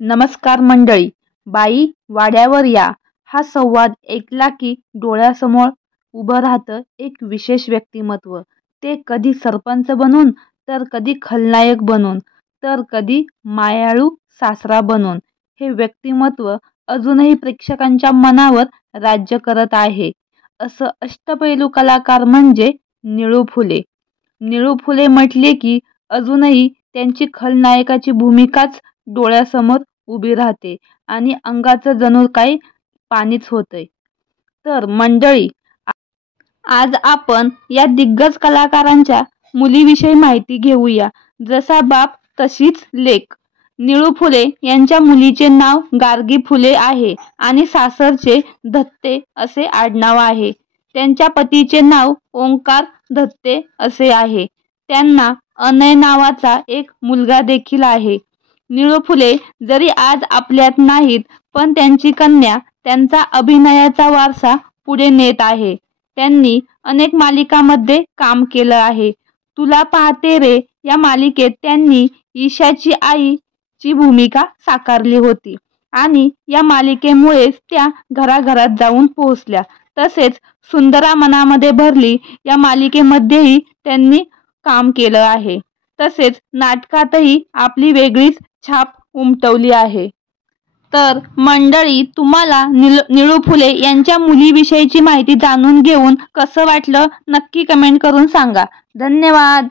नमस्कार मंडळी. बाई वाड्यावर या हा संवाद ऐकला की डोळ्यासमोर उभं राहतं एक विशेष व्यक्तिमत्व. ते कधी सरपंच बनून, तर कधी खलनायक बनून, तर कधी मायाळू सासरा बनून. हे व्यक्तिमत्व अजूनही प्रेक्षकांच्या मनावर राज्य करत आहे. असं अष्टपैलू कलाकार म्हणजे निळू फुले. निळू फुले म्हटले की अजूनही त्यांची खलनायकाची भूमिकाच डोळ्यासमोर उभी राहते आणि अंगाचं जणू काही पाणीच होतंय. तर मंडळी, आज आपण या दिग्गज कलाकारांच्या मुलीविषयी माहिती घेऊया. जसा बाप तशीच लेक. निळू फुले यांच्या मुलीचे नाव गार्गी फुले आहे आणि सासरचे धत्ते असे आडनाव आहे. त्यांच्या पतीचे नाव ओंकार धत्ते असे आहे. त्यांना अनय नावाचा एक मुलगा देखील आहे. निळू फुले जरी आज आपल्यात नाहीत, पण त्यांची कन्या त्यांचा अभिनयाचा वारसा पुढे नेत आहे. त्यांनी अनेक मालिकांमध्ये काम केलं आहे. तुला पाहते रे या मालिकेत त्यांनी ईशाची आईची भूमिका साकारली होती आणि या मालिकेमुळेच त्या घराघरात जाऊन पोहोचल्या. तसेच सुंदरा मनामध्ये भरली या मालिकेमध्येही त्यांनी काम केलं आहे. तसेच नाटकातही आपली वेगळीच छाप उमटवली आहे. तर मंडळी, तुम्हाला निळू फुले यांच्या मुलीविषयीची माहिती जाणून घेऊन कसं वाटलं नक्की कमेंट करून सांगा. धन्यवाद.